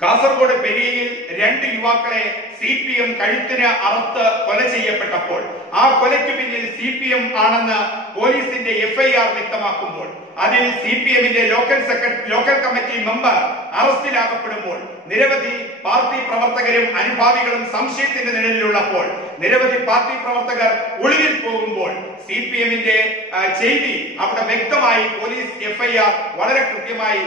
കാസർഗോഡ് പെരിയയിൽ രണ്ട് യുവാക്കളെ സി പി എം കഴുത്തിന് അറുത്ത് കൊല ചെയ്യപ്പെട്ടപ്പോൾ ആ കൊലയ്ക്ക് പിന്നിൽ സി പി എം ആണെന്ന് പോലീസിന്റെ എഫ്ഐആർ വ്യക്തമാക്കുമ്പോൾ അതിൽ സി പി എമ്മിന്റെ local secretary local committee member അറസ്റ്റിലാകപ്പെടുമ്പോൾ നിരവധി പാർട്ടി പ്രവർത്തകരും അനുഭാവികളും സംശയത്തിന്റെ നിഴലിലുള്ളപ്പോൾ നിരവധി പാർട്ടി പ്രവർത്തകർ ഒളിവിൽ പോകുമ്പോൾ സി പി എമ്മിന്റെ ചെയ്തി അവിടെ വ്യക്തമായി പോലീസ് എഫ്ഐആർ വളരെ കൃത്യമായി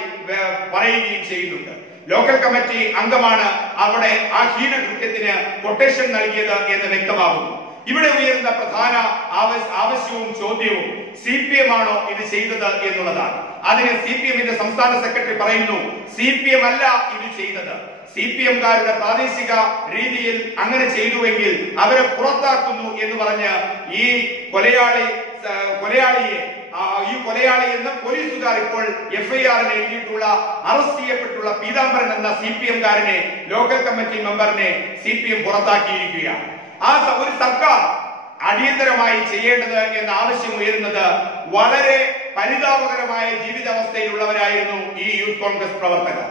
പറയുകയും ചെയ്യുന്നുണ്ട്. ലോക്കൽ കമ്മിറ്റി അംഗമാണ് അവിടെ ആ ഹീന കൃത്യത്തിന് കൊട്ടേഷൻ നൽകിയത് എന്ന് വ്യക്തമാകുന്നു. ഇവിടെ ഉയരുന്ന പ്രധാന ആവ- ആവശ്യവും ചോദ്യവും സി പി എം ആണോ ഇത് ചെയ്തത് എന്നുള്ളതാണ്. അതിന് സി പി എമ്മിന്റെ സംസ്ഥാന സെക്രട്ടറി പറയുന്നു സി പി എം അല്ല ഇത് ചെയ്തത്. സി പി എംകാരുടെ പ്രാദേശിക രീതിയിൽ അങ്ങനെ ചെയ്തുവെങ്കിൽ അവരെ പുറത്താക്കുന്നു എന്ന് പറഞ്ഞ് ഈ കൊലയാളി കൊലയാളിയെ ഈ കൊലയാളി എന്ന പോലീസുകാർ ഇപ്പോൾ എഫ്ഐആറിന് എഴുതിയിട്ടുള്ള അറസ്റ്റ് ചെയ്യപ്പെട്ടുള്ള പീതാംബരൻ എന്ന സി പി എംകാരനെ ലോക്കൽ കമ്മിറ്റി മെമ്പറിനെ സി പി എം പുറത്താക്കിയിരിക്കുകയാണ്. ആ ഒരു സർക്കാർ അടിയന്തരമായി ചെയ്യേണ്ടത് എന്ന ആവശ്യം ഉയരുന്നത് വളരെ പരിതാപകരമായ ജീവിതാവസ്ഥയിലുള്ളവരായിരുന്നു ഈ യൂത്ത് കോൺഗ്രസ് പ്രവർത്തകർ.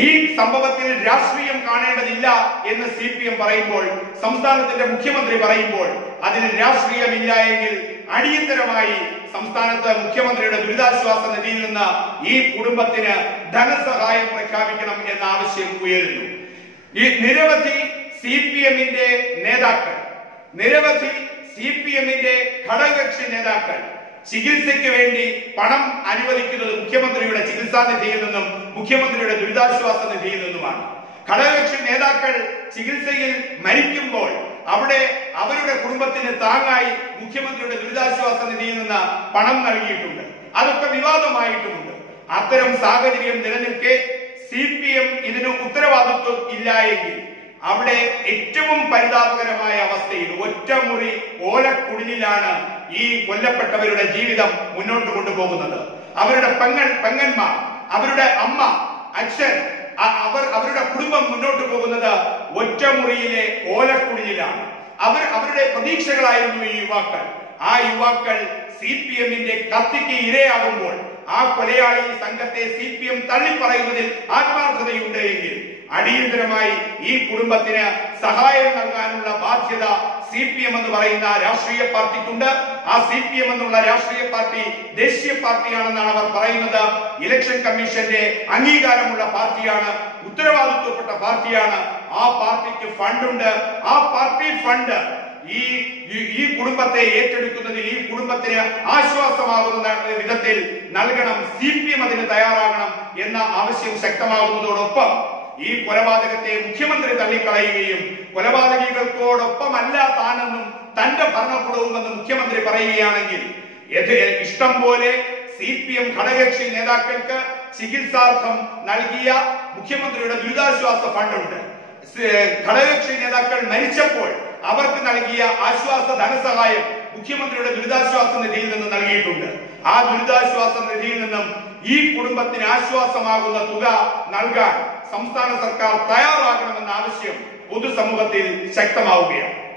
ഈ സംഭവത്തിൽ രാഷ്ട്രീയം കാണേണ്ടതില്ല എന്ന് സി പി എം പറയുമ്പോൾ സംസ്ഥാനത്തിന്റെ മുഖ്യമന്ത്രി പറയുമ്പോൾ അതിന് രാഷ്ട്രീയമില്ല എങ്കിൽ അടിയന്തരമായി സംസ്ഥാനത്ത് മുഖ്യമന്ത്രിയുടെ ദുരിതാശ്വാസ നിധിയിൽ നിന്ന് ഈ കുടുംബത്തിന് ധനസഹായം പ്രഖ്യാപിക്കണം എന്ന ആവശ്യം ഉയരുന്നു. ഈ നിരവധി സി പി എമ്മിന്റെ നേതാക്കൾ നിരവധി സി പി എമ്മിന്റെ ഘടകകക്ഷി നേതാക്കൾ ചികിത്സയ്ക്ക് വേണ്ടി പണം അനുവദിക്കുന്നത് മുഖ്യമന്ത്രിയുടെ ചികിത്സാ നിധിയിൽ നിന്നും മുഖ്യമന്ത്രിയുടെ ദുരിതാശ്വാസ നിധിയിൽ നിന്നുമാണ്. ഘടകകക്ഷി നേതാക്കൾ ചികിത്സയിൽ മരിക്കുമ്പോൾ അവിടെ അവരുടെ കുടുംബത്തിന് താങ്ങായി മുഖ്യമന്ത്രിയുടെ ദുരിതാശ്വാസ നിധിയിൽ നിന്ന് പണം നൽകിയിട്ടുണ്ട്. അതൊക്കെ വിവാദമായിട്ടുമുണ്ട്. അത്തരം സാഹചര്യം നിലനിൽക്കെ സി പി എം ഇതിന് ഉത്തരവാദിത്വം ഇല്ല എങ്കിൽ അവിടെ ഏറ്റവും പരിതാപകരമായ അവസ്ഥയിൽ ഒറ്റമുറി ഓലക്കുടിലാണ് ഈ കൊല്ലപ്പെട്ടവരുടെ ജീവിതം മുന്നോട്ട് കൊണ്ടുപോകുന്നത്. അവരുടെ പെങ്ങൻ പെങ്ങന്മാർ അവരുടെ അമ്മ അച്ഛൻ അവർ അവരുടെ കുടുംബം മുന്നോട്ട് പോകുന്നത് ഒറ്റമുറിയിലെ ഓലക്കുടിയിലാണ് അവർ അവരുടെ പ്രതീക്ഷകളായിരുന്നു ഈ യുവാക്കൾ. ആ യുവാക്കൾ സി പി എമ്മിന്റെ കത്തിക്ക് ഇരയാകുമ്പോൾ ആ കൊലയാളി സംഘത്തെ സി പി എം തള്ളിപ്പറയുന്നതിൽ ആത്മാർത്ഥതയുണ്ട് എങ്കിൽ അടിയന്തരമായി ഈ കുടുംബത്തിന് സഹായം നൽകാനുള്ള ബാധ്യത സി പി എം എന്ന് പറയുന്ന രാഷ്ട്രീയ പാർട്ടിക്കുണ്ട്. ആ സി പി എം എന്നുള്ള രാഷ്ട്രീയ പാർട്ടി ദേശീയ പാർട്ടിയാണെന്നാണ് അവർ പറയുന്നത്. ഇലക്ഷൻ കമ്മീഷന്റെ അംഗീകാരമുള്ള പാർട്ടിയാണ് ഉത്തരവാദിത്വപ്പെട്ട പാർട്ടിയാണ്. ആ പാർട്ടിക്ക് ഫണ്ടുണ്ട്. ആ പാർട്ടി ഫണ്ട് ഈ ഈ- കുടുംബത്തെ ഏറ്റെടുക്കുന്നതിൽ ഈ കുടുംബത്തിന് ആശ്വാസമാകുന്ന വിധത്തിൽ നൽകണം. സി പി എം അതിന് തയ്യാറാകണം എന്ന ആവശ്യം ശക്തമാകുന്നതോടൊപ്പം ഈ കൊലപാതകത്തെ മുഖ്യമന്ത്രി തള്ളിക്കളയുകയും കൊലപാതകികൾക്കോടൊപ്പമല്ല താനെന്നും തന്റെ ഭരണകൂടവുമെന്ന് മുഖ്യമന്ത്രി പറയുകയാണെങ്കിൽ ഇഷ്ടം പോലെ സി പി എം ഘടകകക്ഷി നേതാക്കൾക്ക് ചികിത്സാർത്ഥം നൽകിയ മുഖ്യമന്ത്രിയുടെ ദുരിതാശ്വാസ ഫണ്ടുണ്ട്. ഘടകകക്ഷി നേതാക്കൾ മരിച്ചപ്പോൾ അവർക്ക് നൽകിയ ആശ്വാസ ധനസഹായം മുഖ്യമന്ത്രിയുടെ ദുരിതാശ്വാസ നിധിയിൽ നിന്ന് നൽകിയിട്ടുണ്ട്. ആ ദുരിതാശ്വാസ നിധിയിൽ നിന്നും ഈ കുടുംബത്തിന് ആശ്വാസമാകുന്ന തുക നൽകാൻ സംസ്ഥാന സർക്കാർ തയ്യാറാകണമെന്ന ആവശ്യം പൊതുസമൂഹത്തിൽ ശക്തമാവുകയാണ്.